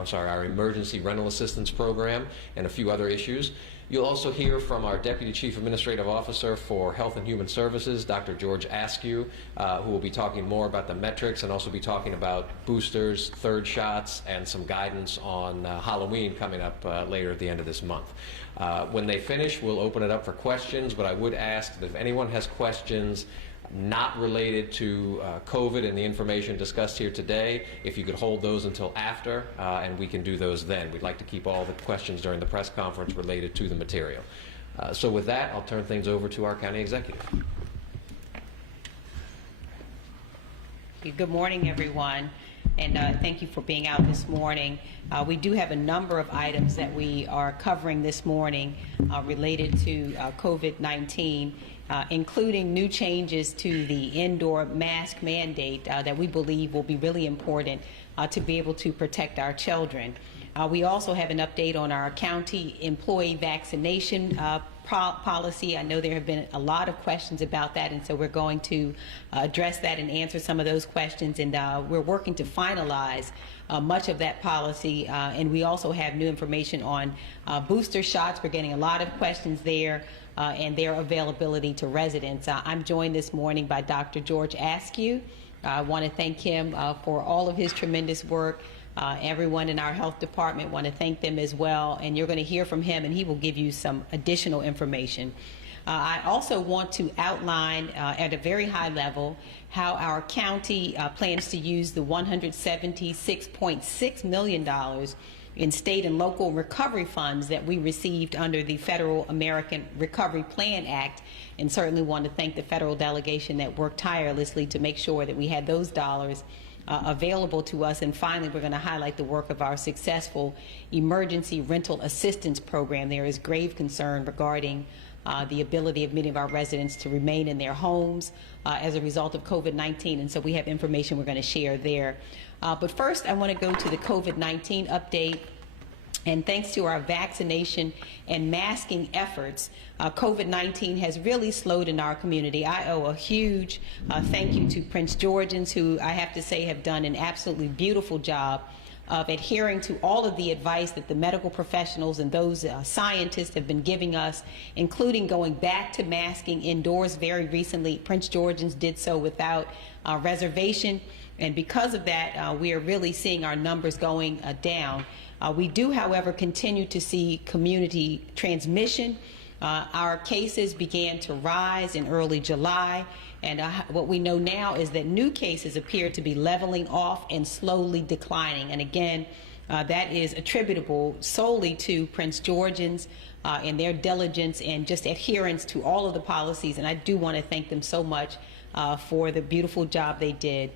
our emergency rental assistance program and a few other issues. You'll also hear from our Deputy Chief Administrative Officer for Health and Human Services, Dr. George Askew, who will be talking more about the metrics and also be talking about boosters, third shots, and some guidance on Halloween coming up later at the end of this month. When they finish, we'll open it up for questions, but I would ask that if anyone has questions not related to COVID and the information discussed here today, if you could hold those until after, and we can do those then. We'd like to keep all the questions during the press conference related to the material. So with that, I'll turn things over to our County Executive. Good morning, everyone, and thank you for being out this morning. We do have a number of items that we are covering this morning related to COVID-19. Including new changes to the indoor mask mandate that we believe will be really important to be able to protect our children. We also have an update on our county employee vaccination policy. I know there have been a lot of questions about that, and so we're going to address that and answer some of those questions, and we're working to finalize much of that policy, and we also have new information on booster shots. We're getting a lot of questions there. And their availability to residents. I'm joined this morning by Dr. George Askew. I want to thank him for all of his tremendous work. Everyone in our health department want to thank them as well, and you're going to hear from him, and he will give you some additional information. I also want to outline at a very high level how our county plans to use the $176.6 million in state and local recovery funds that we received under the Federal American Recovery Plan Act, and certainly want to thank the federal delegation that worked tirelessly to make sure that we had those dollars available to us. And finally, we're going to highlight the work of our successful emergency rental assistance program. There is grave concern regarding the ability of many of our residents to remain in their homes as a result of COVID-19, and so we have information we're going to share there. But first, I want to go to the COVID-19 update. And thanks to our vaccination and masking efforts, COVID-19 has really slowed in our community. I owe a huge thank you to Prince Georgians, who I have to say have done an absolutely beautiful job of adhering to all of the advice that the medical professionals and those scientists have been giving us, including going back to masking indoors very recently. Prince Georgians did so without reservation, and because of that, we are really seeing our numbers going down. We do, however, continue to see community transmission. Our cases began to rise in early July, and what we know now is that new cases appear to be leveling off and slowly declining. And again, that is attributable solely to Prince Georgians and their diligence and just adherence to all of the policies, and I do want to thank them so much for the beautiful job they did.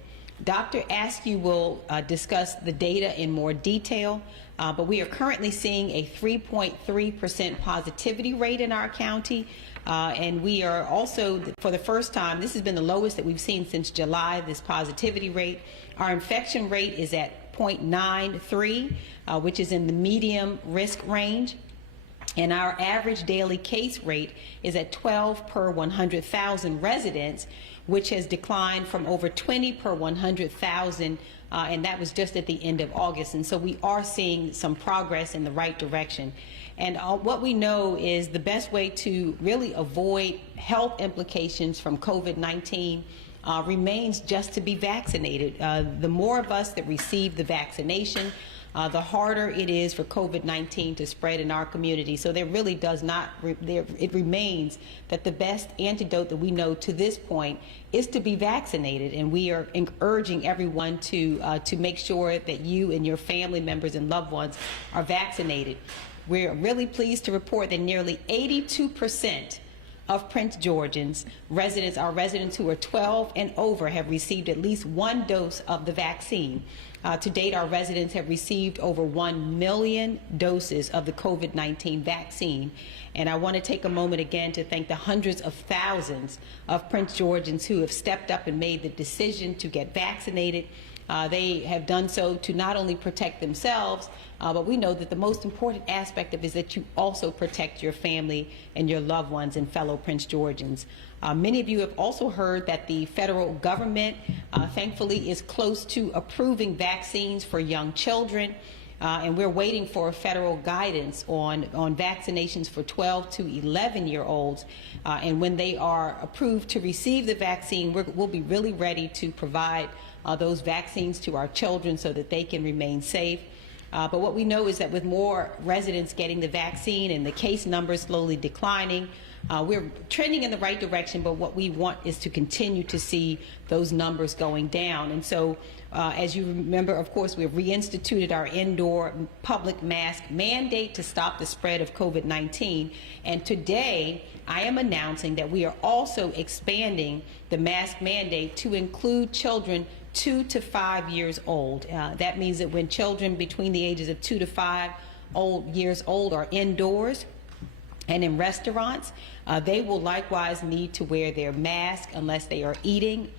Dr. Askew will discuss the data in more detail, but we are currently seeing a 3.3% positivity rate in our county, and we are also, for the first time, this has been the lowest that we've seen since July, this positivity rate. Our infection rate is at 0.93, which is in the medium risk range. And our average daily case rate is at 12 per 100,000 residents, which has declined from over 20 per 100,000, and that was just at the end of August. And so we are seeing some progress in the right direction. And what we know is the best way to really avoid health implications from COVID-19 remains just to be vaccinated. The more of us that receive the vaccination, the harder it is for COVID-19 to spread in our community. So there really does not, it remains that the best antidote that we know to this point is to be vaccinated. And we are urging everyone to make sure that you and your family members and loved ones are vaccinated. We're really pleased to report that nearly 82% of Prince Georgians residents, our residents who are 12 and over, have received at least one dose of the vaccine. To date, our residents have received over 1 million doses of the COVID-19 vaccine. And I want to take a moment again to thank the hundreds of thousands of Prince Georgians who have stepped up and made the decision to get vaccinated. They have done so to not only protect themselves, but we know that the most important aspect of it is that you also protect your family and your loved ones and fellow Prince Georgians. Many of you have also heard that the federal government, thankfully, is close to approving vaccines for young children. and we're waiting for federal guidance on vaccinations for 12 to 11-year-olds. And when they are approved to receive the vaccine, we'll be really ready to provide those vaccines to our children so that they can remain safe. But what we know is that with more residents getting the vaccine and the case numbers slowly declining, we're trending in the right direction, but what we want is to continue to see those numbers going down. And so, as you remember, of course, we've reinstituted our indoor public mask mandate to stop the spread of COVID-19. And today, I am announcing that we are also expanding the mask mandate to include children 2 to 5 years old. That means that when children between the ages of 2 to 5 years old are indoors and in restaurants, they will likewise need to wear their mask unless they are eating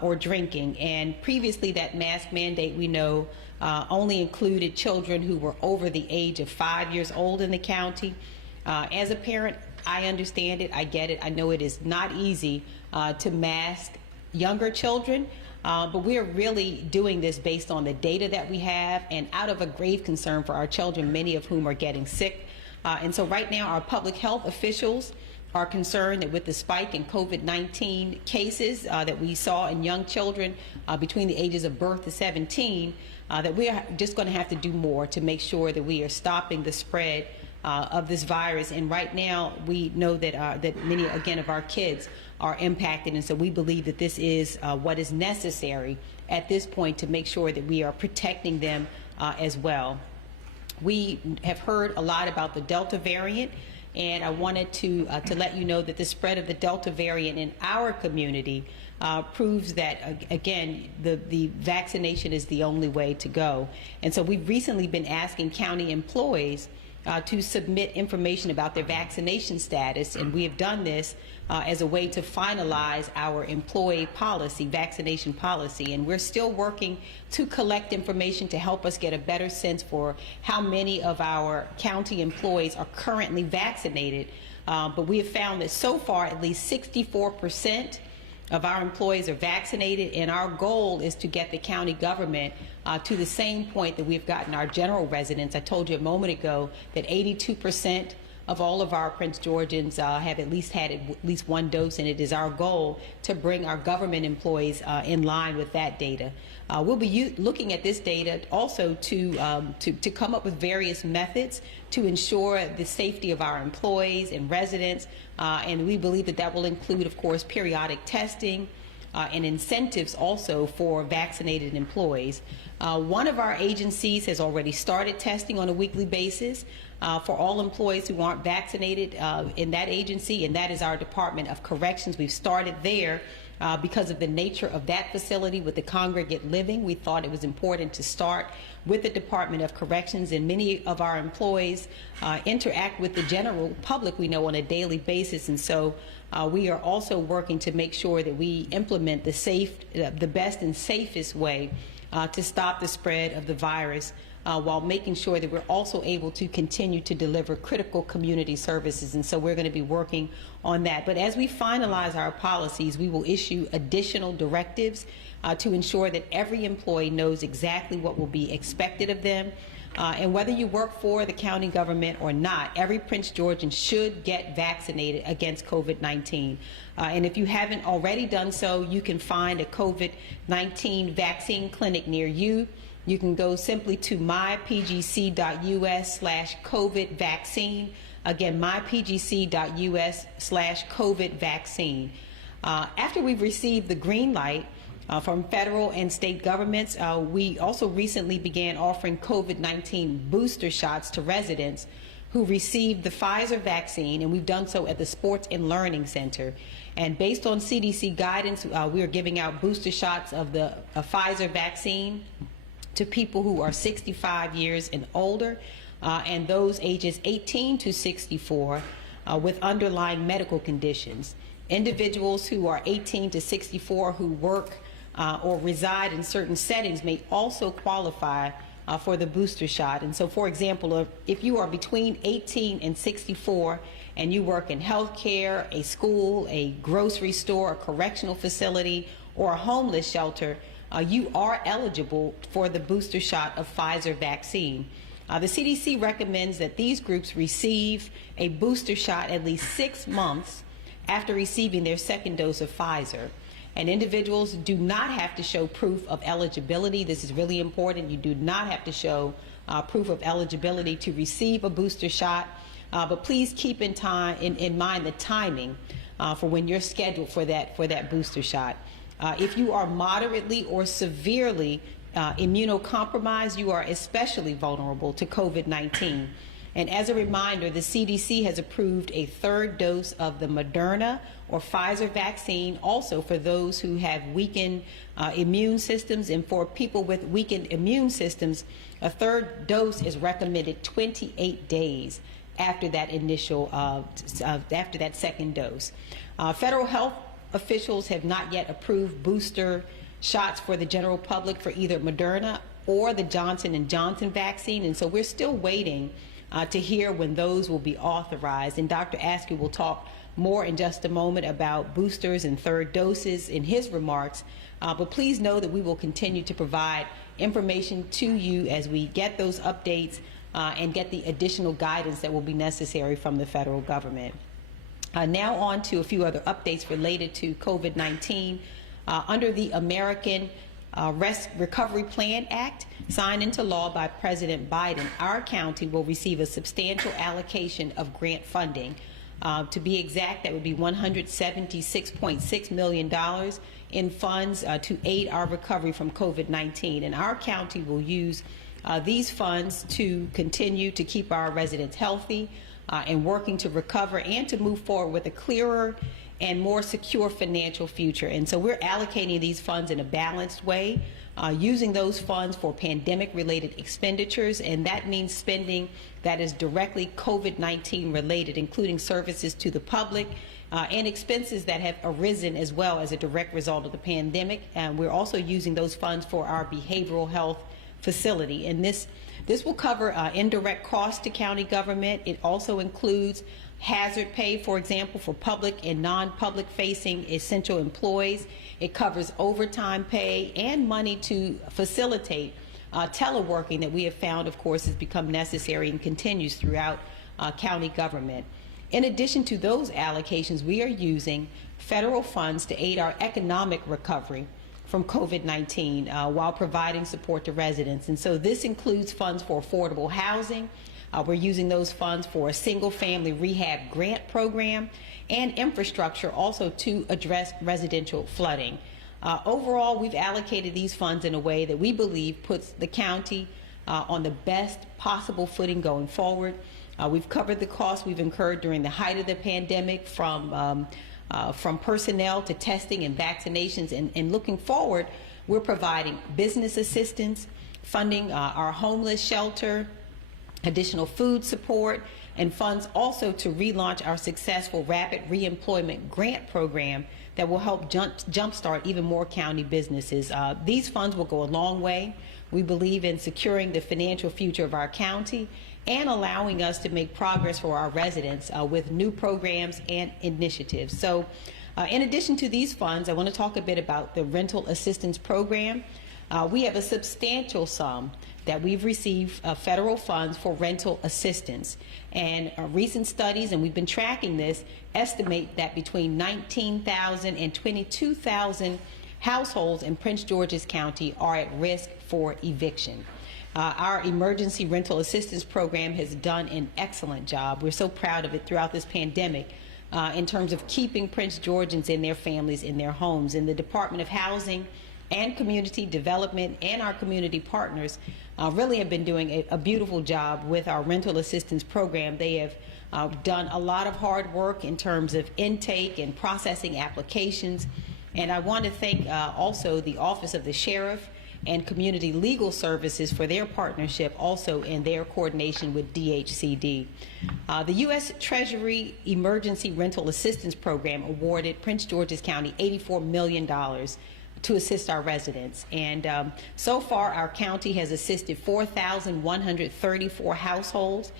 or drinking. And previously, that mask mandate, we know, only included children who were over the age of 5 years old in the county. As a parent, I understand it, I get it. I know it is not easy to mask younger children, but we are really doing this based on the data that we have and out of a grave concern for our children, many of whom are getting sick. And so right now, our public health officials are concerned that with the spike in COVID-19 cases that we saw in young children between the ages of birth to 17, that we are just going to have to do more to make sure that we are stopping the spread of this virus. And right now, we know that that many, again, of our kids are impacted, and so we believe that this is what is necessary at this point to make sure that we are protecting them as well. We have heard a lot about the Delta variant, and I wanted to let you know that the spread of the Delta variant in our community proves that, again, the vaccination is the only way to go. And so we've recently been asking county employees to submit information about their vaccination status, and we have done this as a way to finalize our employee policy, vaccination policy. And we're still working to collect information to help us get a better sense for how many of our county employees are currently vaccinated. But we have found that so far at least 64% of our employees are vaccinated, and our goal is to get the county government to the same point that we've gotten our general residents. I told you a moment ago that 82% of all of our Prince Georgians have at least had at least one dose, and it is our goal to bring our government employees in line with that data. We'll be looking at this data also to come up with various methods to ensure the safety of our employees and residents, and we believe that that will include, of course, periodic testing and incentives also for vaccinated employees. One of our agencies has already started testing on a weekly basis for all employees who aren't vaccinated in that agency, and that is our Department of Corrections. We've started there because of the nature of that facility with the congregate living. We thought it was important to start with the Department of Corrections, and many of our employees interact with the general public, we know, on a daily basis, and so we are also working to make sure that we implement the best and safest way to stop the spread of the virus, while making sure that we're also able to continue to deliver critical community services. And so we're going to be working on that. But as we finalize our policies, we will issue additional directives to ensure that every employee knows exactly what will be expected of them. And whether you work for the county government or not, every Prince Georgian should get vaccinated against COVID-19. And if you haven't already done so, you can find a COVID-19 vaccine clinic near you. You can go simply to mypgc.us/COVID vaccine. Again, mypgc.us/COVID vaccine. After we've received the green light from federal and state governments, we also recently began offering COVID-19 booster shots to residents who received the Pfizer vaccine, and we've done so at the Sports and Learning Center. And based on CDC guidance, we are giving out booster shots of the Pfizer vaccine to people who are 65 years and older, and those ages 18 to 64 with underlying medical conditions. Individuals who are 18 to 64 who work or reside in certain settings may also qualify for the booster shot. And so, for example, if you are between 18 and 64 and you work in healthcare, a school, a grocery store, a correctional facility, or a homeless shelter, you are eligible for the booster shot of Pfizer vaccine. The CDC recommends that these groups receive a booster shot at least 6 months after receiving their second dose of Pfizer. And individuals do not have to show proof of eligibility. This is really important. You do not have to show proof of eligibility to receive a booster shot. But please keep in mind the timing for when you're scheduled for that booster shot. If you are moderately or severely immunocompromised, you are especially vulnerable to COVID-19. And as a reminder, the CDC has approved a third dose of the Moderna or Pfizer vaccine also for those who have weakened immune systems. And for people with weakened immune systems, a third dose is recommended 28 days after that initial, after that second dose. Federal health officials have not yet approved booster shots for the general public for either Moderna or the Johnson & Johnson vaccine, and so we're still waiting to hear when those will be authorized. And Dr. Askew will talk more in just a moment about boosters and third doses in his remarks, but please know that we will continue to provide information to you as we get those updates and get the additional guidance that will be necessary from the federal government. Now on to a few other updates related to COVID-19. Under the American Recovery Plan Act, signed into law by President Biden, our county will receive a substantial allocation of grant funding. To be exact, that would be $176.6 million in funds to aid our recovery from COVID-19. And our county will use these funds to continue to keep our residents healthy and working to recover and to move forward with a clearer and more secure financial future. And so we're allocating these funds in a balanced way, using those funds for pandemic-related expenditures, and that means spending that is directly COVID-19 related, including services to the public and expenses that have arisen as well as a direct result of the pandemic. And we're also using those funds for our behavioral health facility. And this will cover indirect costs to county government. It also includes hazard pay, for example, for public and non-public facing essential employees. It covers overtime pay and money to facilitate teleworking that we have found, of course, has become necessary and continues throughout county government. In addition to those allocations, we are using federal funds to aid our economic recovery from COVID-19 while providing support to residents. And so this includes funds for affordable housing. We're using those funds for a single-family rehab grant program and infrastructure also to address residential flooding. Overall, we've allocated these funds in a way that we believe puts the county on the best possible footing going forward. We've covered the costs we've incurred during the height of the pandemic, from personnel to testing and vaccinations, and looking forward, we're providing business assistance, funding our homeless shelter, additional food support, and funds also to relaunch our successful rapid reemployment grant program that will help jumpstart even more county businesses. These funds will go a long way. We believe in securing the financial future of our county and allowing us to make progress for our residents with new programs and initiatives. So in addition to these funds, I want to talk a bit about the rental assistance program. We have a substantial sum that we've received federal funds for rental assistance. And recent studies, and we've been tracking this, estimate that between 19,000 and 22,000 households in Prince George's County are at risk for eviction. Our emergency rental assistance program has done an excellent job. We're so proud of it throughout this pandemic in terms of keeping Prince Georgians and their families in their homes. And the Department of Housing and Community Development and our community partners really have been doing a beautiful job with our rental assistance program. They have done a lot of hard work in terms of intake and processing applications. And I want to thank also the Office of the Sheriff and Community Legal Services for their partnership also in their coordination with DHCD. The U.S. Treasury Emergency Rental Assistance Program awarded Prince George's County $84 million to assist our residents. And so far, our county has assisted 4,134 households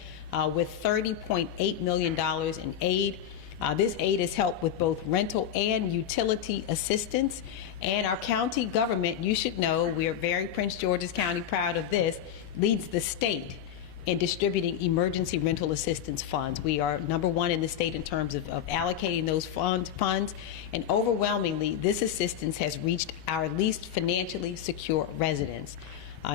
with $30.8 million in aid. This aid has helped with both rental and utility assistance. And our county government, you should know, we are very Prince George's County proud of this, leads the state in distributing emergency rental assistance funds. We are #1 in the state in terms of allocating those funds, and overwhelmingly, this assistance has reached our least financially secure residents.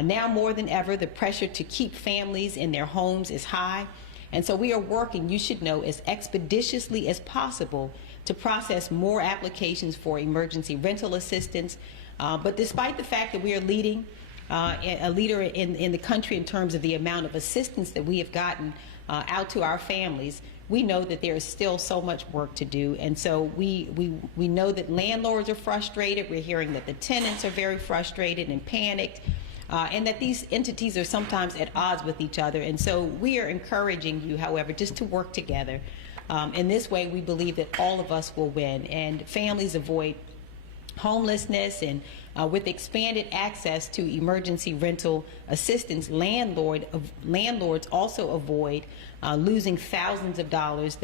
Now more than ever, the pressure to keep families in their homes is high, and so we are working, you should know, as expeditiously as possible to process more applications for emergency rental assistance. But despite the fact that we are a leader in the country in terms of the amount of assistance that we have gotten out to our families, we know that there is still so much work to do. And so we know that landlords are frustrated. We're hearing that the tenants are very frustrated and panicked, and that these entities are sometimes at odds with each other. And so we are encouraging you, however, just to work together. In this way, we believe that all of us will win, and families avoid homelessness, and with expanded access to emergency rental assistance, landlords also avoid losing thousands of dollars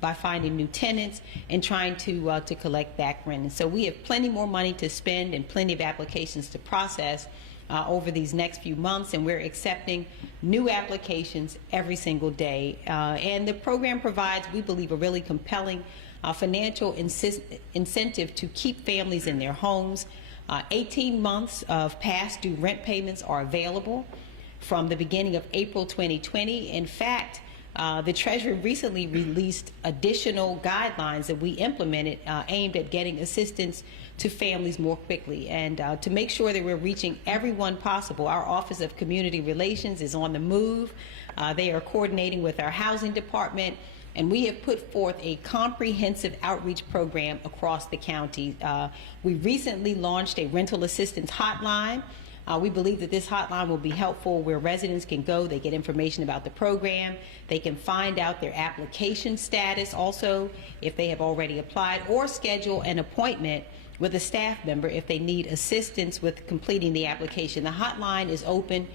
by finding new tenants and trying to collect back rent. And so we have plenty more money to spend and plenty of applications to process over these next few months, and we're accepting new applications every single day. And the program provides, we believe, a really compelling financial incentive to keep families in their homes. 18 months of past due rent payments are available from the beginning of April 2020. In fact, the Treasury recently released additional guidelines that we implemented aimed at getting assistance to families more quickly. And to make sure that we're reaching everyone possible, our Office of Community Relations is on the move. They are coordinating with our housing department, and we have put forth a comprehensive outreach program across the county. We recently launched a rental assistance hotline. We believe that this hotline will be helpful where residents can go, they get information about the program, they can find out their application status also if they have already applied, or schedule an appointment with a staff member if they need assistance with completing the application. The hotline is open,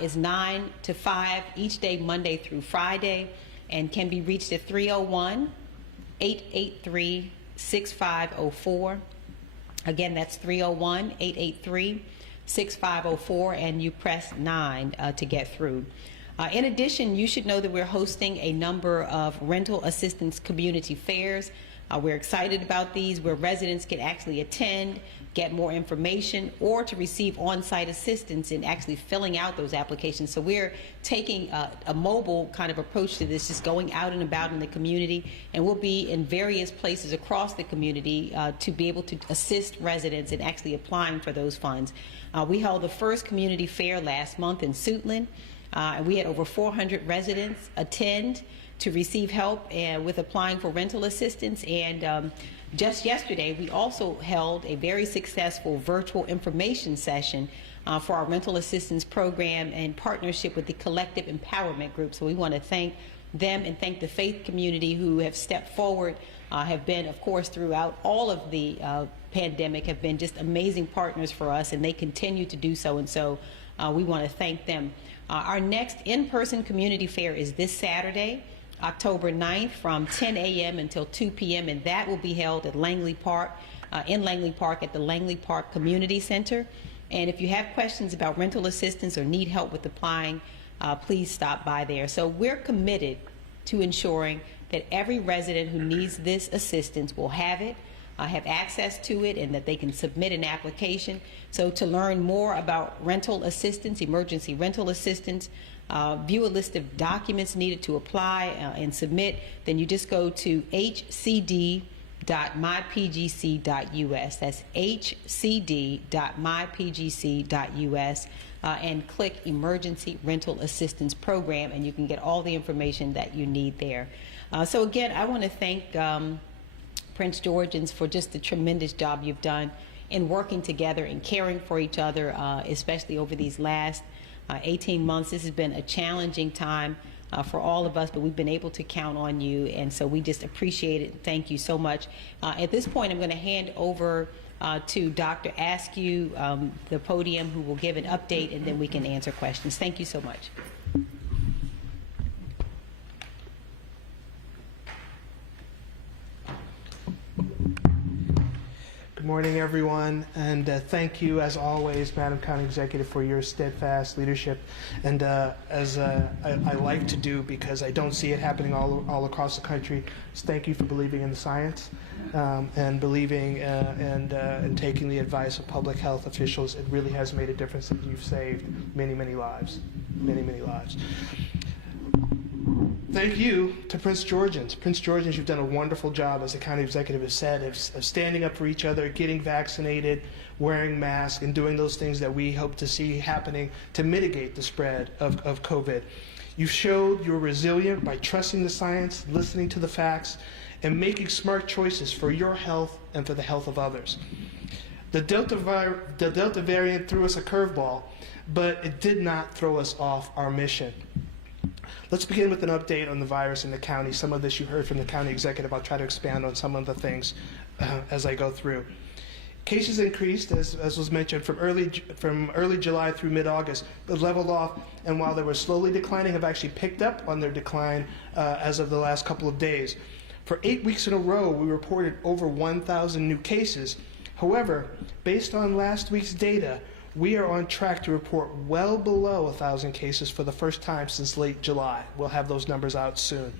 is 9 to 5 each day, Monday through Friday, and can be reached at 301-883-6504. Again, that's 301-883-6504, and you press 9 to get through. In addition, you should know that we're hosting a number of rental assistance community fairs. We're excited about these, where residents can actually attend, get more information, or to receive on-site assistance in actually filling out those applications. So we're taking a mobile kind of approach to this, just going out and about in the community, and we'll be in various places across the community to be able to assist residents in actually applying for those funds. We held the first community fair last month in Suitland, and we had over 400 residents attend to receive help with applying for rental assistance. And just yesterday, we also held a very successful virtual information session for our rental assistance program in partnership with the Collective Empowerment Group. So we want to thank them and thank the faith community who have stepped forward, have been, of course, throughout all of the pandemic, have been just amazing partners for us, and they continue to do so. And so we want to thank them. Our next in-person community fair is this Saturday, October 9th, from 10 a.m. until 2 p.m., and that will be held at Langley Park, in Langley Park at the Langley Park Community Center. And if you have questions about rental assistance or need help with applying, please stop by there. So we're committed to ensuring that every resident who needs this assistance will have it, have access to it, and that they can submit an application. So to learn more about rental assistance, emergency rental assistance, view a list of documents needed to apply and submit, then you just go to hcd.mypgc.us. That's hcd.mypgc.us, and click Emergency Rental Assistance Program, and you can get all the information that you need there. So again, I want to thank Prince Georgians for just the tremendous job you've done in working together and caring for each other, especially over these last 18 months. This has been a challenging time for all of us, but we've been able to count on you, and so we just appreciate it. Thank you so much. At this point, I'm going to hand over to Dr. Askew, the podium, who will give an update, and then we can answer questions. Thank you so much. Good morning, everyone, and thank you, as always, Madam County Executive, for your steadfast leadership. And as I like to do, because I don't see it happening all across the country, is thank you for believing in the science and believing and taking the advice of public health officials. It really has made a difference, and you've saved many, many lives, many, many lives. Thank you to Prince Georgians. Prince Georgians, you've done a wonderful job, as the county executive has said, of standing up for each other, getting vaccinated, wearing masks, and doing those things that we hope to see happening to mitigate the spread of COVID. You've showed you're resilient by trusting the science, listening to the facts, and making smart choices for your health and for the health of others. The Delta variant threw us a curveball, but it did not throw us off our mission. Let's begin with an update on the virus in the county. Some of this you heard from the county executive. I'll try to expand on some of the things as I go through. Cases increased, as was mentioned, from early July through mid-August, but leveled off, and while they were slowly declining, have actually picked up on their decline as of the last couple of days. For 8 weeks in a row, we reported over 1,000 new cases. However, based on last week's data, we are on track to report well below 1,000 cases for the first time since late July. We'll have those numbers out soon.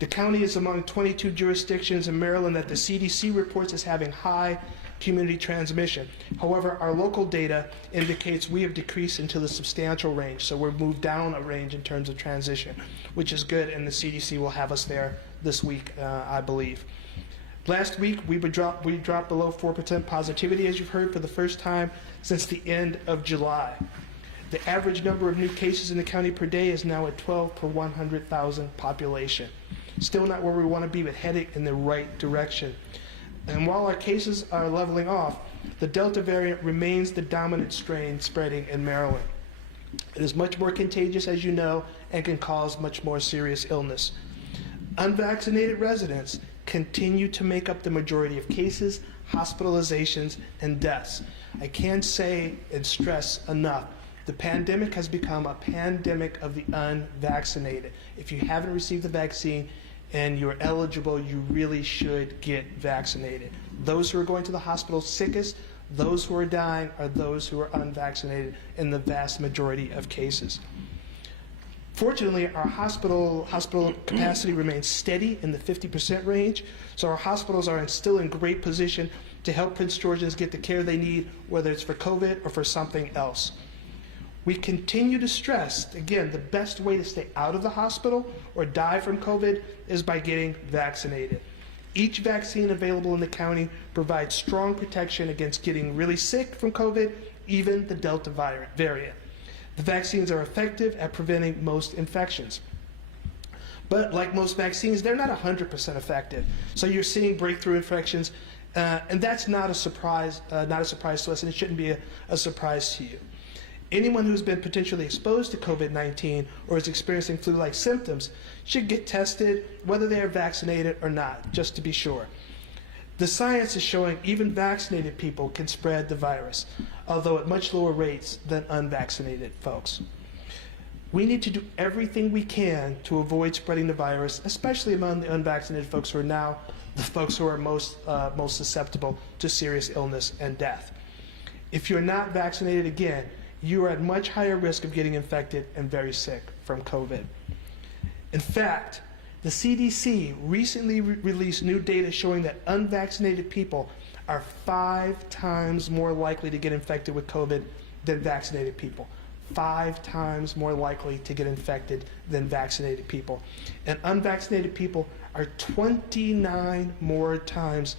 The county is among 22 jurisdictions in Maryland that the CDC reports as having high community transmission. However, our local data indicates we have decreased into the substantial range, so we're moved down a range in terms of transition, which is good, and the CDC will have us there this week, I believe. Last week, we dropped below 4% positivity, as you've heard, for the first time since the end of July. The average number of new cases in the county per day is now at 12 per 100,000 population. Still not where we want to be, but heading in the right direction. And while our cases are leveling off, the Delta variant remains the dominant strain spreading in Maryland. It is much more contagious, as you know, and can cause much more serious illness. Unvaccinated residents continue to make up the majority of cases, hospitalizations, and deaths. I can't say and stress enough, the pandemic has become a pandemic of the unvaccinated. If you haven't received the vaccine and you're eligible, you really should get vaccinated. Those who are going to the hospital sickest, those who are dying, are those who are unvaccinated in the vast majority of cases. Fortunately, our hospital capacity remains steady in the 50% range, so our hospitals are still in great position to help Prince Georgians get the care they need, whether it's for COVID or for something else. We continue to stress, again, the best way to stay out of the hospital or die from COVID is by getting vaccinated. Each vaccine available in the county provides strong protection against getting really sick from COVID, even the Delta variant. The vaccines are effective at preventing most infections. But like most vaccines, they're not 100% effective. So you're seeing breakthrough infections, and that's not a surprise to us, and it shouldn't be a surprise to you. Anyone who's been potentially exposed to COVID-19 or is experiencing flu-like symptoms should get tested, whether they are vaccinated or not, just to be sure. The science is showing even vaccinated people can spread the virus, although at much lower rates than unvaccinated folks. We need to do everything we can to avoid spreading the virus, especially among the unvaccinated folks who are now the folks who are most susceptible to serious illness and death. If you're not vaccinated, again, you are at much higher risk of getting infected and very sick from COVID. In fact, the CDC recently released new data showing that unvaccinated people are 5 times more likely to get infected with COVID than vaccinated people. 5 times more likely to get infected than vaccinated people. And unvaccinated people are 29 more times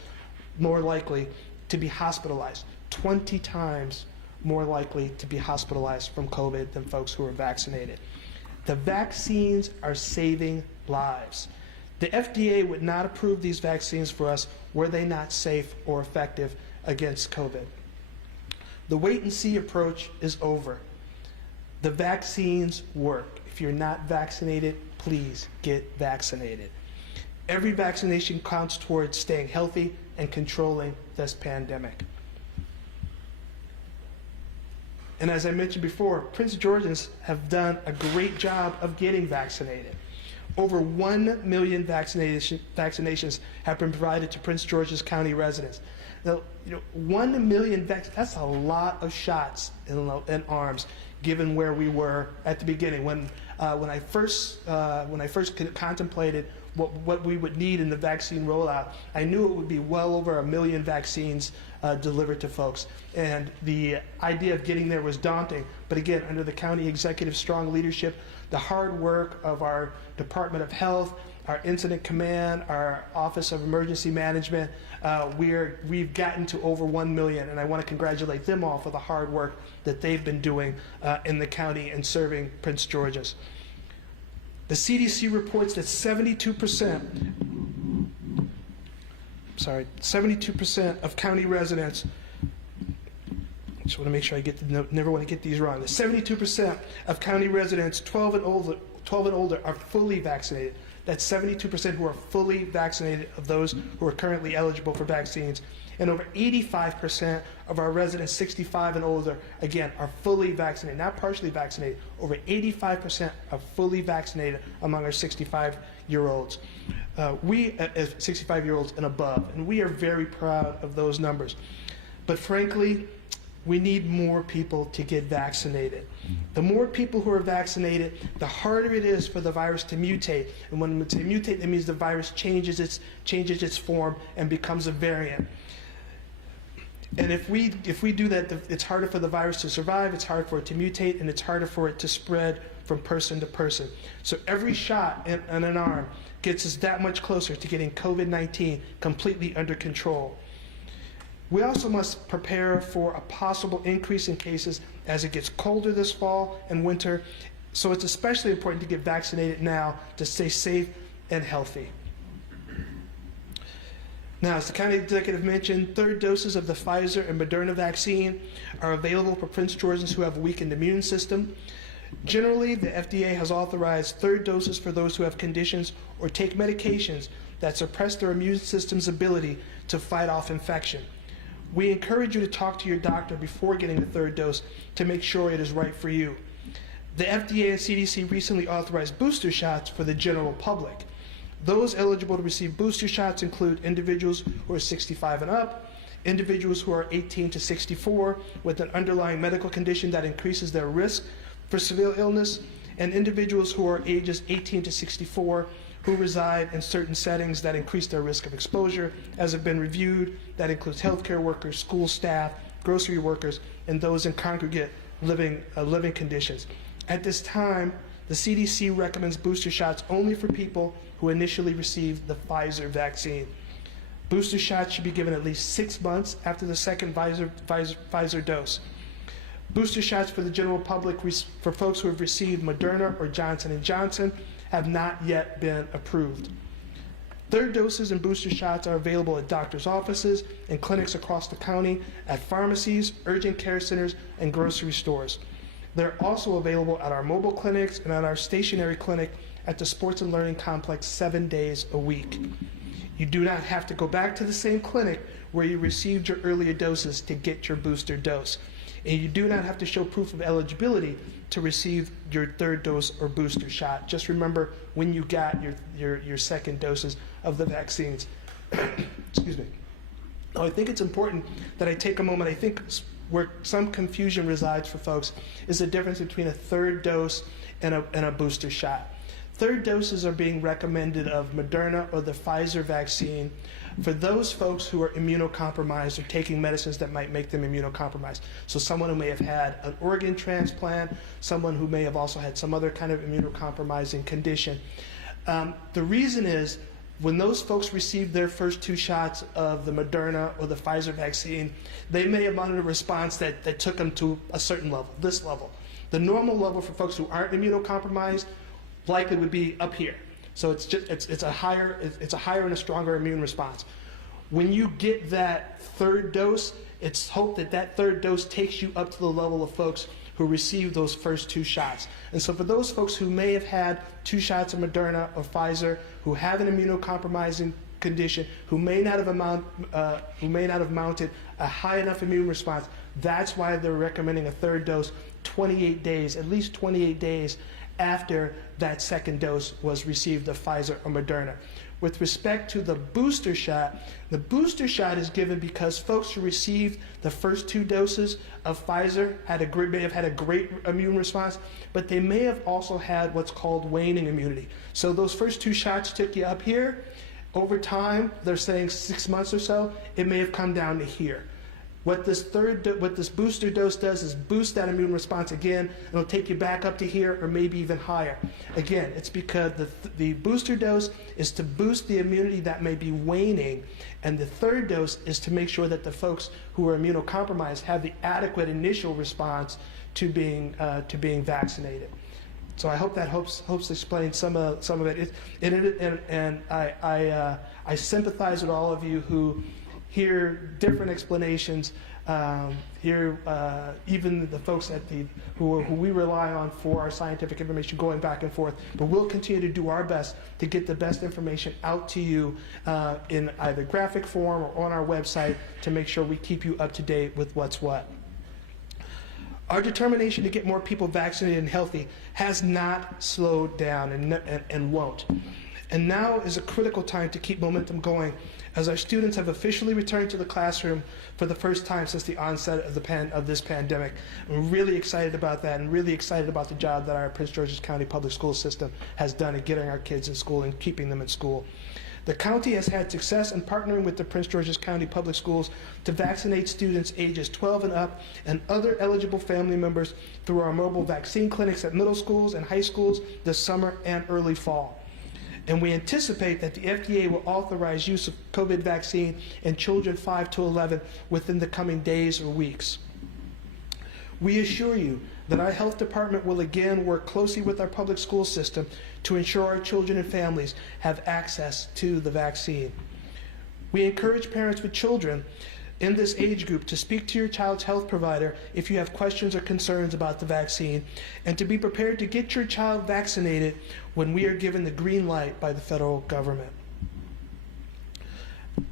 more likely to be hospitalized. 20 times more likely to be hospitalized from COVID than folks who are vaccinated. The vaccines are saving lives. The FDA would not approve these vaccines for us were they not safe or effective against COVID. The wait-and-see approach is over. The vaccines work. If you're not vaccinated, please get vaccinated. Every vaccination counts towards staying healthy and controlling this pandemic. And as I mentioned before, Prince Georgians have done a great job of getting vaccinated. Over 1 million vaccinations have been provided to Prince George's County residents. Now, 1 million vaccines, that's a lot of shots in arms, given where we were at the beginning. When I first contemplated what we would need in the vaccine rollout, I knew it would be well over 1 million vaccines delivered to folks. And the idea of getting there was daunting. But again, under the county executive's strong leadership, the hard work of our Department of Health, our Incident Command, our Office of Emergency Management, we've gotten to over 1 million. And I want to congratulate them all for the hard work that they've been doing in the county and serving Prince George's. The CDC reports that 72% of county residents, I just want to make sure never want to get these wrong. 72% of county residents 12 and older are fully vaccinated. That's 72% who are fully vaccinated of those who are currently eligible for vaccines. And over 85% of our residents 65 and older, again, are fully vaccinated, not partially vaccinated. Over 85% are fully vaccinated among our 65-year-olds. 65-year-olds and above. And we are very proud of those numbers. But frankly, we need more people to get vaccinated. The more people who are vaccinated, the harder it is for the virus to mutate. And when we say mutate, that means the virus changes its form and becomes a variant. And if we do that, it's harder for the virus to survive, it's harder for it to mutate, and it's harder for it to spread from person to person. So every shot in an arm gets us that much closer to getting COVID-19 completely under control. We also must prepare for a possible increase in cases as it gets colder this fall and winter, so it's especially important to get vaccinated now to stay safe and healthy. Now, as the county executive mentioned, third doses of the Pfizer and Moderna vaccine are available for Prince Georgeans who have a weakened immune system. Generally, the FDA has authorized third doses for those who have conditions or take medications that suppress their immune system's ability to fight off infection. We encourage you to talk to your doctor before getting the third dose to make sure it is right for you. The FDA and CDC recently authorized booster shots for the general public. Those eligible to receive booster shots include individuals who are 65 and up, individuals who are 18 to 64 with an underlying medical condition that increases their risk for severe illness, and individuals who are ages 18 to 64 who reside in certain settings that increase their risk of exposure, as have been reviewed. That includes healthcare workers, school staff, grocery workers, and those in congregate living conditions. At this time, the CDC recommends booster shots only for people who initially received the Pfizer vaccine. Booster shots should be given at least 6 months after the second Pfizer dose. Booster shots for the general public for folks who have received Moderna or Johnson & Johnson have not yet been approved. Third doses and booster shots are available at doctors' offices and clinics across the county, at pharmacies, urgent care centers, and grocery stores. They're also available at our mobile clinics and at our stationary clinic at the Sports and Learning Complex 7 days a week. You do not have to go back to the same clinic where you received your earlier doses to get your booster dose. And you do not have to show proof of eligibility to receive your third dose or booster shot. Just remember when you got your second doses of the vaccines. Excuse me. Now, I think it's important that I take a moment. I think where some confusion resides for folks is the difference between a third dose and a booster shot. Third doses are being recommended of Moderna or the Pfizer vaccine for those folks who are immunocompromised or taking medicines that might make them immunocompromised. So someone who may have had an organ transplant, someone who may have also had some other kind of immunocompromising condition. The reason is when those folks received their first 2 shots of the Moderna or the Pfizer vaccine, they may have mounted a response that took them to a certain level, this level. The normal level for folks who aren't immunocompromised likely would be up here. So it's a higher and a stronger immune response. When you get that third dose, it's hoped that third dose takes you up to the level of folks who received those first 2 shots. And so for those folks who may have had 2 shots of Moderna or Pfizer, who have an immunocompromising condition, who may not have mounted a high enough immune response, that's why they're recommending a third dose 28 days, at least 28 days after that second dose was received of Pfizer or Moderna. With respect to the booster shot is given because folks who received the first 2 doses of Pfizer may have had a great immune response, but they may have also had what's called waning immunity. So those first 2 shots took you up here. Over time, they're saying 6 months or so, it may have come down to here. What this booster dose does is boost that immune response again, and it'll take you back up to here or maybe even higher. Again, it's because the booster dose is to boost the immunity that may be waning, and the third dose is to make sure that the folks who are immunocompromised have the adequate initial response to being vaccinated. So I hope that helps explain some of it. I sympathize with all of you who hear different explanations, even the folks who we rely on for our scientific information going back and forth. But we'll continue to do our best to get the best information out to you in either graphic form or on our website to make sure we keep you up to date with what's what. Our determination to get more people vaccinated and healthy has not slowed down and won't. And now is a critical time to keep momentum going as our students have officially returned to the classroom for the first time since the onset of this pandemic. I'm really excited about that and really excited about the job that our Prince George's County Public School System has done in getting our kids in school and keeping them in school. The county has had success in partnering with the Prince George's County Public Schools to vaccinate students ages 12 and up and other eligible family members through our mobile vaccine clinics at middle schools and high schools this summer and early fall. And we anticipate that the FDA will authorize use of COVID vaccine in children 5 to 11 within the coming days or weeks. We assure you that our health department will again work closely with our public school system to ensure our children and families have access to the vaccine. We encourage parents with children in this age group to speak to your child's health provider if you have questions or concerns about the vaccine, and to be prepared to get your child vaccinated when we are given the green light by the federal government.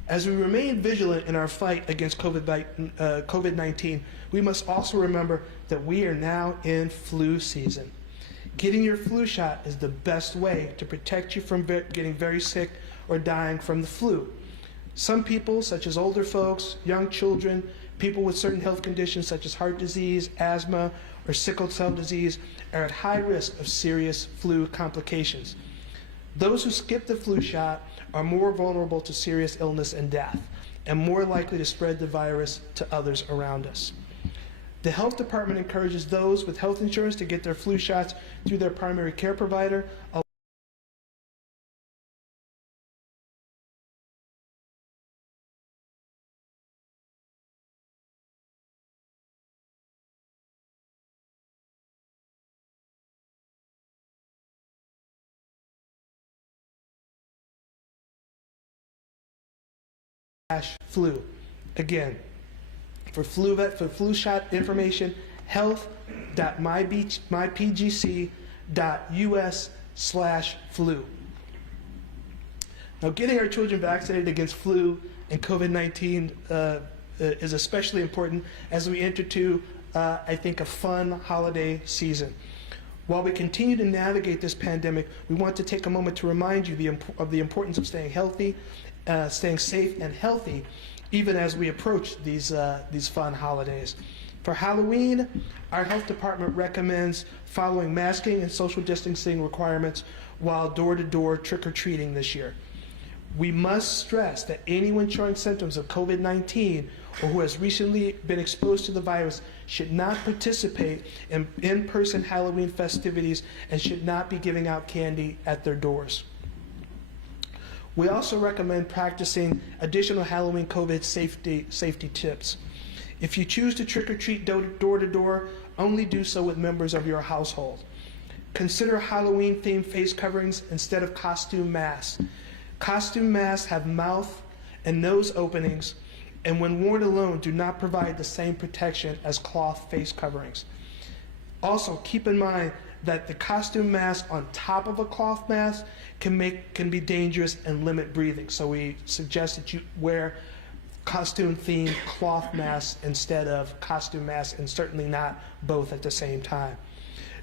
As we remain vigilant in our fight against COVID-19, we must also remember that we are now in flu season. Getting your flu shot is the best way to protect you from getting very sick or dying from the flu. Some people, such as older folks, young children, people with certain health conditions such as heart disease, asthma, or sickle cell disease, are at high risk of serious flu complications. Those who skip the flu shot are more vulnerable to serious illness and death, and more likely to spread the virus to others around us. The health department encourages those with health insurance to get their flu shots through their primary care provider, flu. Again, for flu shot information, health.mypgc.us/flu. Now, getting our children vaccinated against flu and COVID-19 is especially important as we enter to, I think, a fun holiday season. While we continue to navigate this pandemic, we want to take a moment to remind you of the importance of staying healthy, staying safe and healthy, even as we approach these fun holidays. For Halloween, our health department recommends following masking and social distancing requirements while door-to-door trick-or-treating this year. We must stress that anyone showing symptoms of COVID-19 or who has recently been exposed to the virus should not participate in in-person Halloween festivities and should not be giving out candy at their doors. We also recommend practicing additional Halloween COVID safety tips. If you choose to trick-or-treat door-to-door, only do so with members of your household. Consider Halloween-themed face coverings instead of costume masks. Costume masks have mouth and nose openings, and when worn alone, do not provide the same protection as cloth face coverings. Also, keep in mind that the costume mask on top of a cloth mask can be dangerous and limit breathing. So we suggest that you wear costume-themed cloth masks instead of costume masks, and certainly not both at the same time.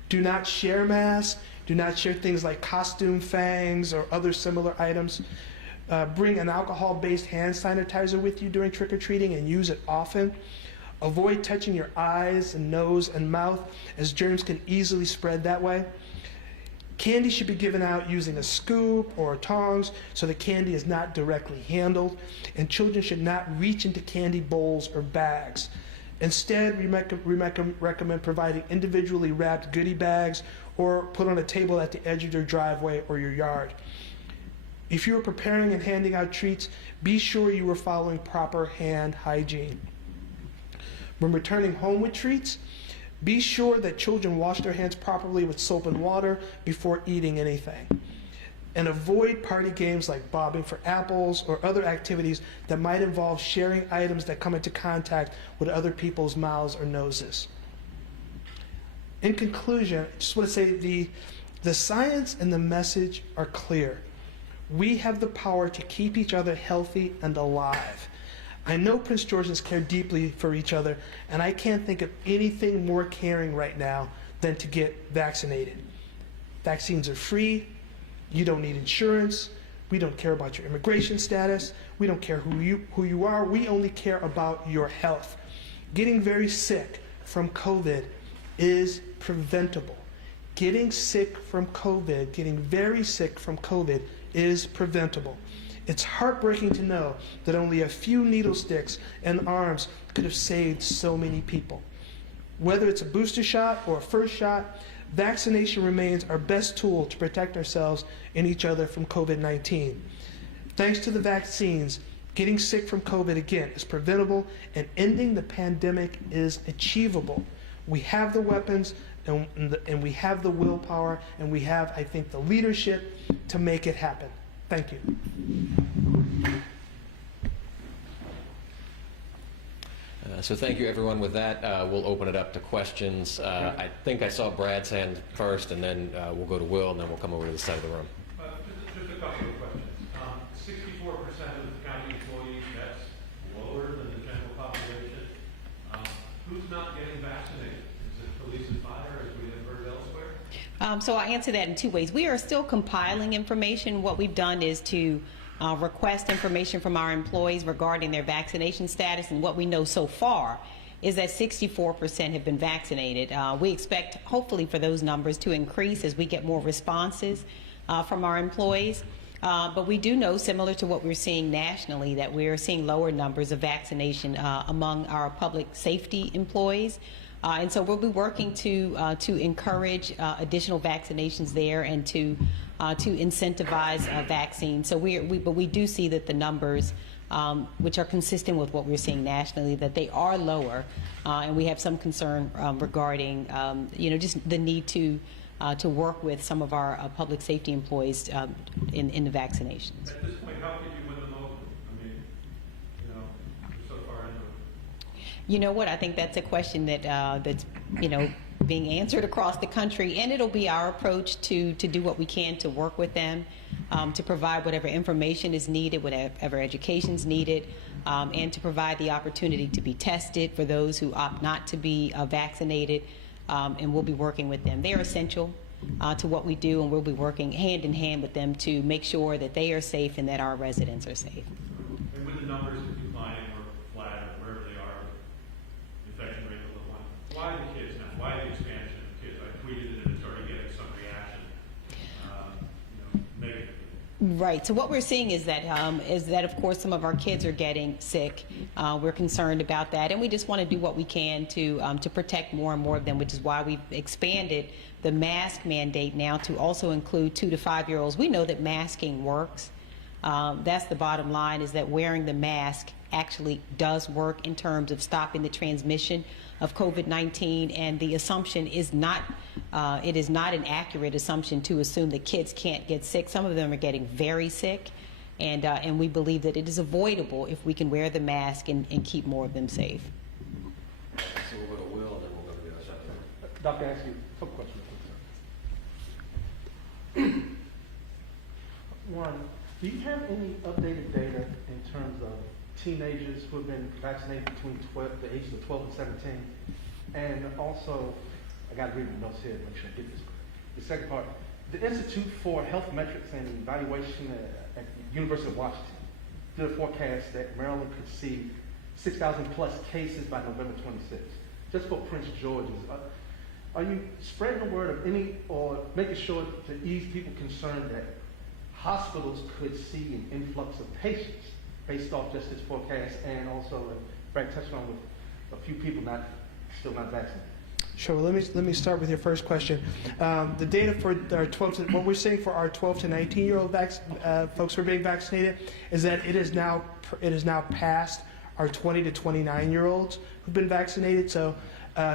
Do not share masks. Do not share things like costume fangs or other similar items. Bring an alcohol-based hand sanitizer with you during trick-or-treating and use it often. Avoid touching your eyes and nose and mouth, as germs can easily spread that way. Candy should be given out using a scoop or tongs so the candy is not directly handled, and children should not reach into candy bowls or bags. Instead, we recommend providing individually wrapped goodie bags or put on a table at the edge of your driveway or your yard. If you are preparing and handing out treats, be sure you are following proper hand hygiene. When returning home with treats, be sure that children wash their hands properly with soap and water before eating anything. And avoid party games like bobbing for apples or other activities that might involve sharing items that come into contact with other people's mouths or noses. In conclusion, I just want to say the science and the message are clear. We have the power to keep each other healthy and alive. I know Prince Georgians care deeply for each other, and I can't think of anything more caring right now than to get vaccinated. Vaccines are free. You don't need insurance. We don't care about your immigration status. We don't care who you are. We only care about your health. Getting very sick from COVID is preventable. Getting sick from COVID, getting very sick from COVID is preventable. It's heartbreaking to know that only a few needle sticks and arms could have saved so many people. Whether it's a booster shot or a first shot, vaccination remains our best tool to protect ourselves and each other from COVID-19. Thanks to the vaccines, getting sick from COVID again is preventable, and ending the pandemic is achievable. We have the weapons, and we have the willpower, and we have, I think, the leadership to make it happen. Thank you. So thank you, everyone. With that, we'll open it up to questions. I think I saw Brad's hand first, and then we'll go to Will, and then we'll come over to the side of the room. Just a couple of questions. 64% of the county employees, that's lower than the general population. Who's not getting vaccinated? Is it police and fire, as we have heard elsewhere? So I'll answer that in two ways. We are still compiling information. What we've done is to request information from our employees regarding their vaccination status, and what we know so far is that 64% have been vaccinated. We expect, hopefully, for those numbers to increase as we get more responses from our employees. But we do know, similar to what we're seeing nationally, that we're seeing lower numbers of vaccination among our public safety employees. And so we'll be working to encourage additional vaccinations there, and to incentivize vaccines. So but we do see that the numbers, which are consistent with what we're seeing nationally, that they are lower, and we have some concern regarding, just the need to work with some of our public safety employees in the vaccinations. At this point, how could you win them over? I mean, you're so far into it. You know what? I think that's a question that's being answered across the country, and it'll be our approach to do what we can to work with them, to provide whatever information is needed, whatever education is needed, and to provide the opportunity to be tested for those who opt not to be vaccinated, and we'll be working with them. They're essential to what we do, and we'll be working hand in hand with them to make sure that they are safe and that our residents are safe. And with the numbers declining or flat or wherever they are, infection rate a little one, why the kids now? Why the expansion of kids? I tweeted it and it started getting some reaction, negatively. Right. So what we're seeing is that of course some of our kids are getting sick. We're concerned about that, and we just want to do what we can to protect more and more of them, which is why we've expanded the mask mandate now to also include 2 to 5-year-olds. We know that masking works. That's the bottom line, is that wearing the mask actually does work in terms of stopping the transmission of COVID-19, and the assumption is not, it is not an accurate assumption to assume that kids can't get sick. Some of them are getting very sick, and we believe that it is avoidable if we can wear the mask and keep more of them safe. So we'll go to Will, and then we'll go to the other side of the room. Dr. ask you a couple questions. One, do you have any updated data in terms of teenagers who have been vaccinated between the ages of 12 and 17? And also, I got to read my notes here to make sure I get this correct. The second part, The Institute for Health Metrics and Evaluation at the University of Washington did a forecast that Maryland could see 6,000 plus cases by November 26th, just for Prince George's. Are you spreading the word of any, or making sure to ease people concerned that hospitals could see an influx of patients based off just this forecast, and also, Brad touched on with a few people still not vaccinated? Sure. Well, let me start with your first question. The data for our what we're seeing for our 12 to 19-year-old folks who are being vaccinated is that it is now past our 20 to 29-year-olds who've been vaccinated. So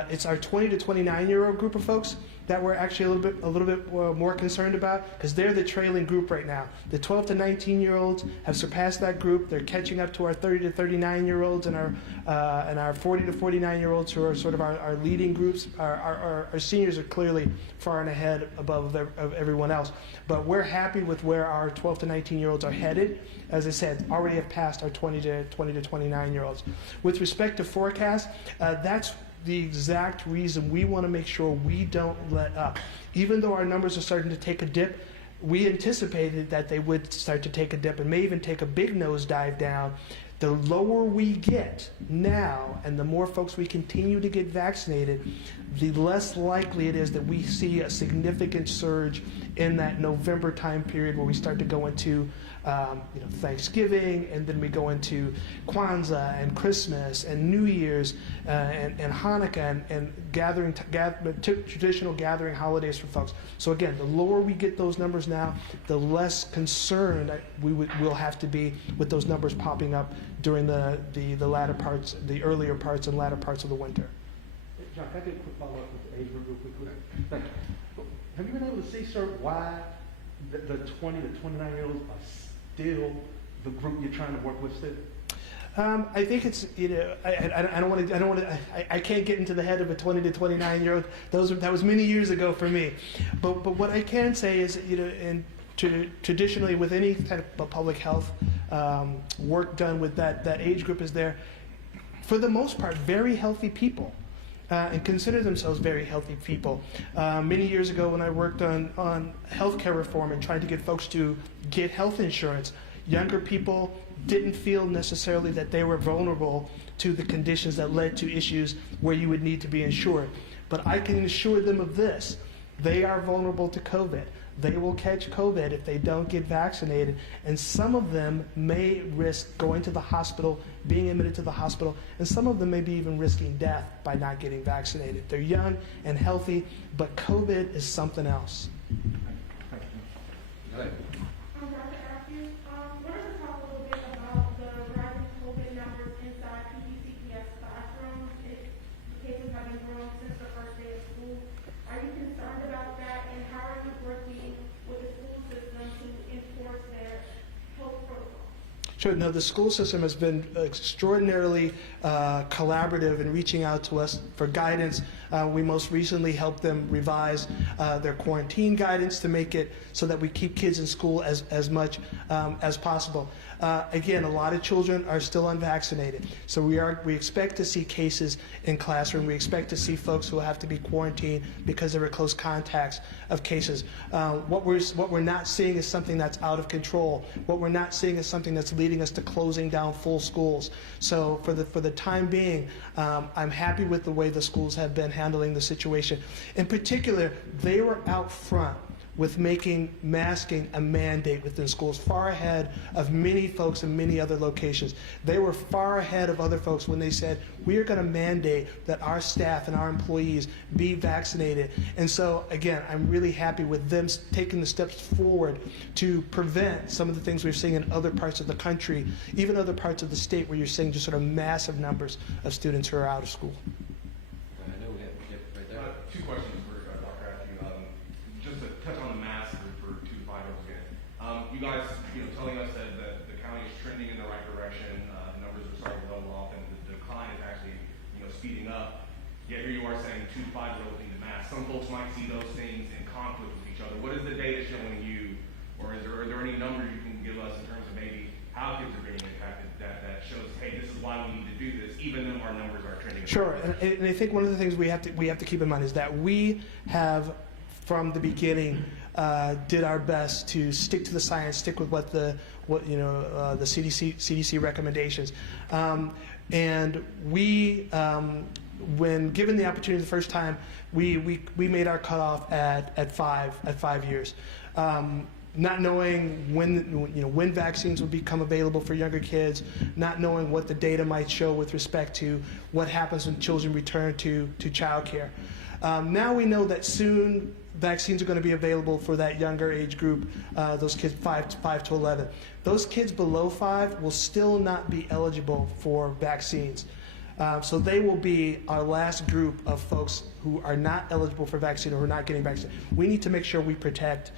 it's our 20 to 29-year-old group of folks that we're actually a little bit more concerned about, because they're the trailing group right now. The 12 to 19-year-olds have surpassed that group. They're catching up to our 30 to 39-year-olds and our 40 to 49-year-olds, who are sort of our leading groups. Our seniors are clearly far and ahead of everyone else. But we're happy with where our 12 to 19-year-olds are headed. As I said, already have passed our 20 to 29-year-olds. With respect to forecast, that's the exact reason we want to make sure we don't let up. Even though our numbers are starting to take a dip, we anticipated that they would start to take a dip and may even take a big nosedive down. The lower we get now and the more folks we continue to get vaccinated, the less likely it is that we see a significant surge in that November time period where we start to go into Thanksgiving, and then we go into Kwanzaa and Christmas and New Year's and Hanukkah and traditional gathering holidays for folks. So again, the lower we get those numbers now, the less concerned we'll have to be with those numbers popping up during the latter parts, the earlier parts and latter parts of the winter. John, can I get a quick follow-up with the age group real quickly? Thank you. Have you been able to see, sir, why the 20 to 29-year-olds are still the group you're trying to work with still? I think it's, I can't get into the head of a 20 to 29-year-old. That was many years ago for me. But what I can say is, traditionally with any kind of public health work done with that age group is there, for the most part, very healthy people. And consider themselves very healthy people. Many years ago when I worked on healthcare reform and trying to get folks to get health insurance, younger people didn't feel necessarily that they were vulnerable to the conditions that led to issues where you would need to be insured. But I can assure them of this: they are vulnerable to COVID. They will catch COVID if they don't get vaccinated, and some of them may risk going to the hospital, being admitted to the hospital, and some of them may be even risking death by not getting vaccinated. They're young and healthy, but COVID is something else. Go ahead. I'm going to ask you, wanted to talk a little bit about the rising COVID numbers inside PPCPS classrooms. The cases have been growing since the first day of school. Are you concerned about that, and how are you working with the school system to enforce their health protocols? Sure. No, the school system has been extraordinarily collaborative in reaching out to us for guidance. We most recently helped them revise their quarantine guidance to make it so that we keep kids in school as much as possible. Again, a lot of children are still unvaccinated, so we expect to see cases in classroom. We expect to see folks who have to be quarantined because they were close contacts of cases. What we're not seeing is something that's out of control. What we're not seeing is something that's leading us to closing down full schools. So for the time being, I'm happy with the way the schools have been handling the situation. In particular, they were out front with making masking a mandate within schools, far ahead of many folks in many other locations. They were far ahead of other folks when they said, we are going to mandate that our staff and our employees be vaccinated. And so, again, I'm really happy with them taking the steps forward to prevent some of the things we're seeing in other parts of the country, even other parts of the state where you're seeing just sort of massive numbers of students who are out of school. I know we have right there. Two questions for Dr. Askew. Just to touch on the mask for 2 to 5 years again. You guys, telling us that the county is trending in the right direction. The numbers are starting to level off, and the decline is actually, speeding up. Yet here you are saying 2 to 5 year olds need to mask. Some folks might see those things in conflict with each other. What is the data showing you, or are there any numbers you can give us in terms of maybe how kids are being impacted that shows, hey, this is why we need to do this, even though our numbers are trending? Sure, and I think one of the things we have to keep in mind is that we have, from the beginning, did our best to stick to the science, stick with what the CDC recommendations. And we, when given the opportunity the first time, we made our cutoff at 5 years. Not knowing when vaccines would become available for younger kids, not knowing what the data might show with respect to what happens when children return to childcare. Now we know that soon vaccines are going to be available for that younger age group, those kids 5 to 11. Those kids below 5 will still not be eligible for vaccines. So they will be our last group of folks who are not eligible for vaccine or who are not getting vaccine. We need to make sure we protect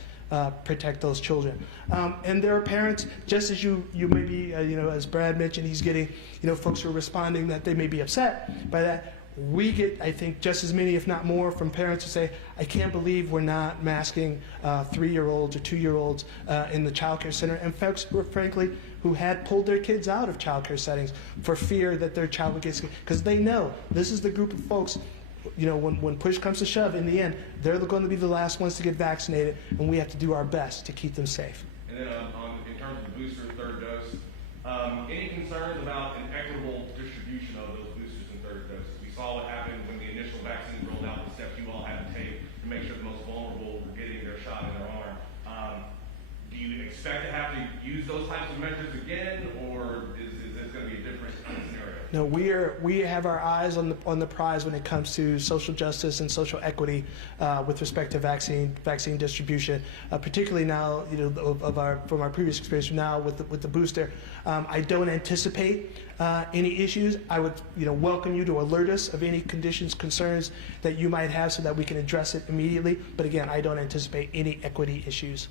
those children. And there are parents, just as you may be, as Brad mentioned, he's getting, folks who are responding that they may be upset by that. We get, I think, just as many, if not more, from parents who say, I can't believe we're not masking 3-year-olds or 2-year-olds in the child care center, and folks who are, frankly, who had pulled their kids out of child care settings for fear that their child would get sick, because they know this is the group of folks, when push comes to shove, in the end, they're going to be the last ones to get vaccinated, and we have to do our best to keep them safe. And then in terms of the booster and third dose, any concerns about an equitable distribution of those boosters and third doses? We saw what happened when the initial vaccines rolled out, the steps you all had to take to make sure the most vulnerable were getting their shot in their arm. Do you expect to have to use those types of measures again, or is this going to be a different kind of scenario? No, we have our eyes on the prize when it comes to social justice and social equity with respect to vaccine distribution. Particularly now, from our previous experience now with the booster, I don't anticipate any issues. I would welcome you to alert us of any conditions, concerns that you might have, so that we can address it immediately. But again, I don't anticipate any equity issues.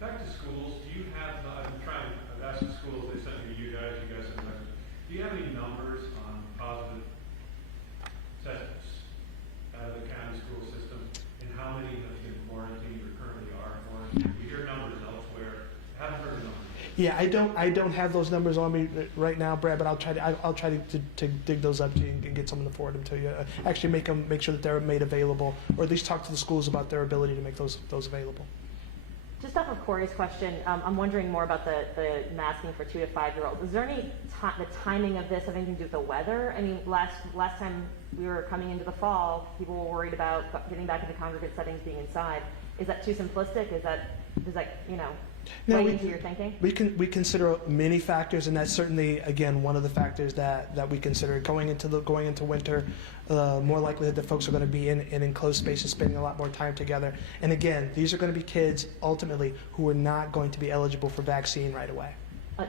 Back to schools, do you have, I've asked the schools, they sent me to you guys sent me. Do you have any numbers on positive tests out of the county school system, and how many have been quarantined or currently are quarantined? We hear numbers elsewhere. I haven't heard numbers. Yeah, I don't have those numbers on me right now, Brad. But I'll try to dig those up to you and get someone to forward them to you. Actually, make sure that they're made available, or at least talk to the schools about their ability to make those available. Just off of Corey's question, I'm wondering more about the masking for 2 to 5-year-olds. Is there any the timing of this having to do with the weather? I mean, last time we were coming into the fall, people were worried about getting back into congregate settings, being inside. Is that too simplistic? Does that play into your thinking? We consider many factors, and that's certainly, again, one of the factors that we consider going into winter. More likelihood that folks are going to be in enclosed spaces, spending a lot more time together. And again, these are going to be kids ultimately who are not going to be eligible for vaccine right away.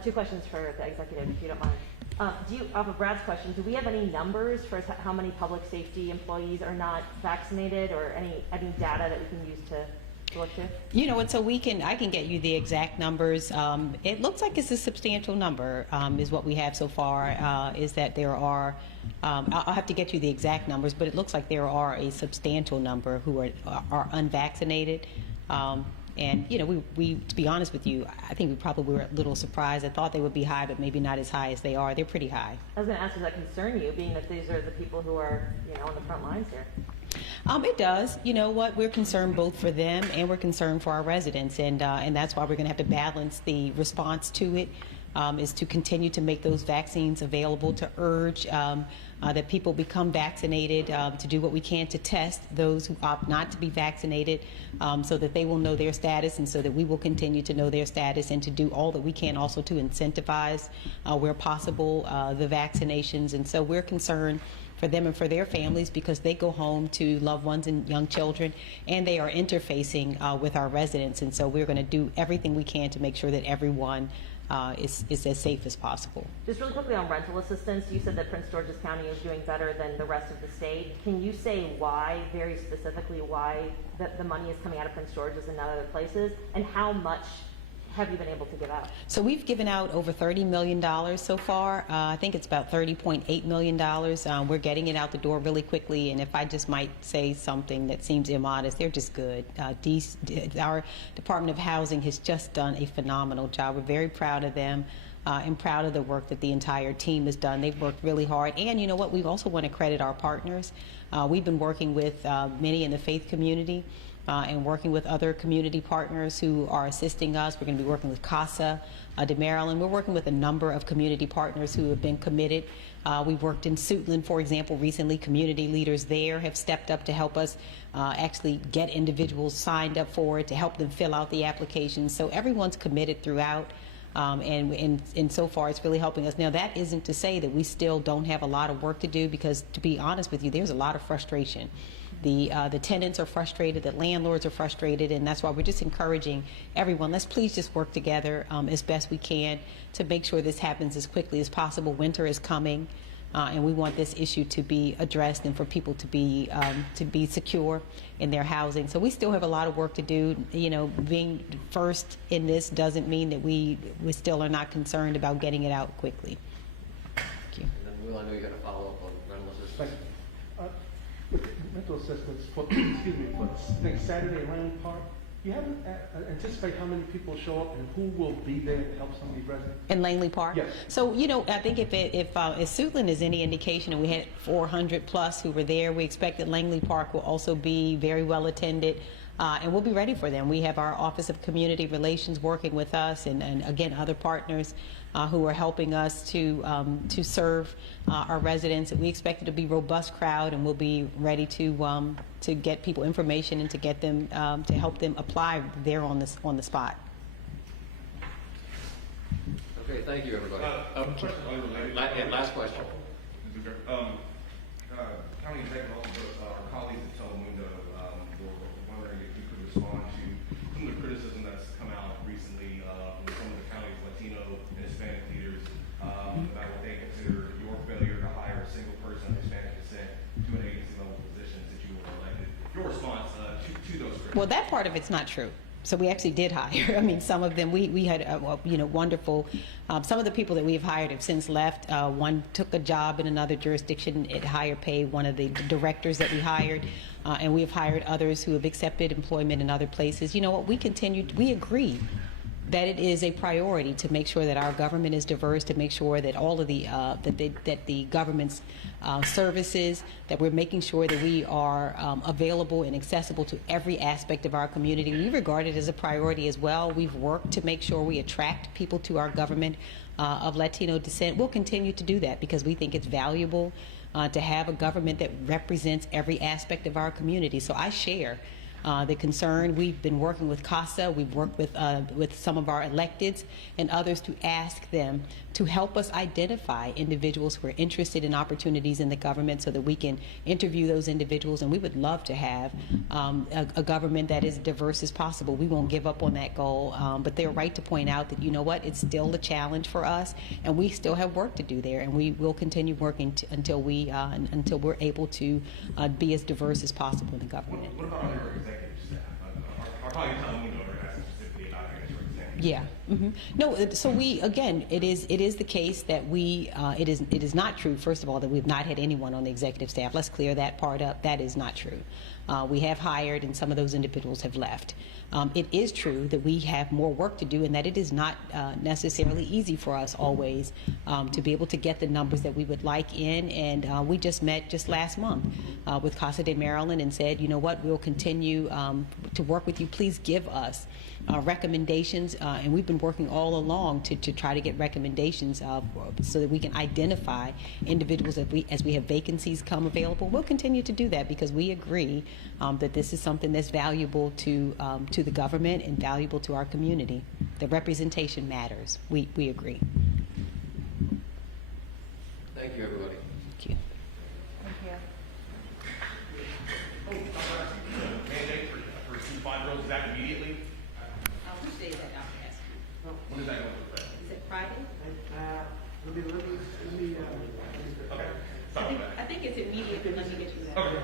2 questions for the executive, if you don't mind. Off of Brad's question, do we have any numbers for how many public safety employees are not vaccinated, or any data that we can use to look to? So I can get you the exact numbers. It looks like it's a substantial number, is what we have so far, is that there are, I'll have to get you the exact numbers, but it looks like there are a substantial number who are unvaccinated. And we to be honest with you, I think we probably were a little surprised. I thought they would be high, but maybe not as high as they are. They're pretty high. I was going to ask, does that concern you, being that these are the people who are on the front lines here? It does. You know what? We're concerned both for them and we're concerned for our residents, and that's why we're going to have to balance the response to it. Is to continue to make those vaccines available, to urge that people become vaccinated, to do what we can to test those who opt not to be vaccinated, so that they will know their status, and so that we will continue to know their status, and to do all that we can also to incentivize, where possible, the vaccinations. And so we're concerned for them and for their families, because they go home to loved ones and young children, and they are interfacing with our residents. And so we're going to do everything we can to make sure that everyone is as safe as possible. Just really quickly on rental assistance, you said that Prince George's County is doing better than the rest of the state. Can you say why, very specifically, why the money is coming out of Prince George's and not other places, and how much have you been able to give out? So we've given out over $30 million so far. I think it's about $30.8 million. We're getting it out the door really quickly, and if I just might say something that seems immodest, they're just good. Our Department of Housing has just done a phenomenal job. We're very proud of them. And proud of the work that the entire team has done. They've worked really hard. And you know what? We also want to credit our partners. We've been working with many in the faith community and working with other community partners who are assisting us. We're going to be working with CASA de Maryland. We're working with a number of community partners who have been committed. We've worked in Suitland, for example, recently. Community leaders there have stepped up to help us actually get individuals signed up for it, to help them fill out the applications. So everyone's committed throughout. And so far it's really helping us. Now, that isn't to say that we still don't have a lot of work to do, because to be honest with you, there's a lot of frustration. The tenants are frustrated, the landlords are frustrated, and that's why we're just encouraging everyone, let's please just work together as best we can to make sure this happens as quickly as possible. Winter is coming, and we want this issue to be addressed and for people to be secure in their housing. So we still have a lot of work to do. You know, being first in this doesn't mean that we still are not concerned about getting it out quickly. Thank you. And then, Will, I know you're going to follow up on rental assistance. Thank you. With rental assistance for, excuse me, for next Saturday in Langley Park, you haven't anticipate how many people show up and who will be there to help some of these residents? In Langley Park? Yes. So, you know, I think if Suitland is any indication, and we had 400 plus who were there, we expect that Langley Park will also be very well attended. And we'll be ready for them. We have our Office of Community Relations working with us, and again, other partners who are helping us to serve our residents. We expect it to be a robust crowd, and we'll be ready to get people information and to get them to help them apply there on the spot. Okay, thank you, everybody. Question unrelated. And last question. County Executive Alsobrooks, our colleagues at Telemundo were wondering if you could respond to some of the criticism that's come out recently from some of the county's Latino and Hispanic leaders about what they consider your failure to hire a single person of Hispanic descent to an agency level position since you were elected. Your response to those criticisms? Well, that part of it's not true. So we actually did hire. I mean, some of them, we had, wonderful, some of the people that we've hired have since left. One took a job in another jurisdiction at higher pay, one of the directors that we hired, and we have hired others who have accepted employment in other places. You know what, we agree that it is a priority to make sure that our government is diverse, to make sure that all of the that the government's services, that we're making sure that we are available and accessible to every aspect of our community. We regard it as a priority as well. We've worked to make sure we attract people to our government of Latino descent. We'll continue to do that because we think it's valuable to have a government that represents every aspect of our community. So I share the concern. We've been working with CASA. We've worked with some of our electeds and others to ask them to help us identify individuals who are interested in opportunities in the government so that we can interview those individuals. And we would love to have a government that is diverse as possible. We won't give up on that goal, but they're right to point out that, you know what, it's still a challenge for us, and we still have work to do there, and we will continue working until we're able to be as diverse as possible in the government. What about other executive staff? Our colleagues tell me they're asking specifically about your executive. Yeah. Mm-hmm. No. So it is the case that it is not true. First of all, that we've not had anyone on the executive staff. Let's clear that part up. That is not true. We have hired, and some of those individuals have left. It is true that we have more work to do, and that it is not necessarily easy for us always to be able to get the numbers that we would like in. And we just met just last month with Casa de Maryland and said, you know what, we'll continue to work with you. Please give us recommendations, and we've been working all along to try to get recommendations so that we can identify individuals as we have vacancies come available. We'll continue to do that because we agree that this is something that's valuable to the government and valuable to our community. The representation matters. We agree. Thank you, everybody. Thank you. Thank you. Mandate for C5 is that immediately? Which day is that, Dr. Askew? When does that go into effect? Is it Friday? Okay. Sorry about that. I think it's immediate. Let me get you that. Okay.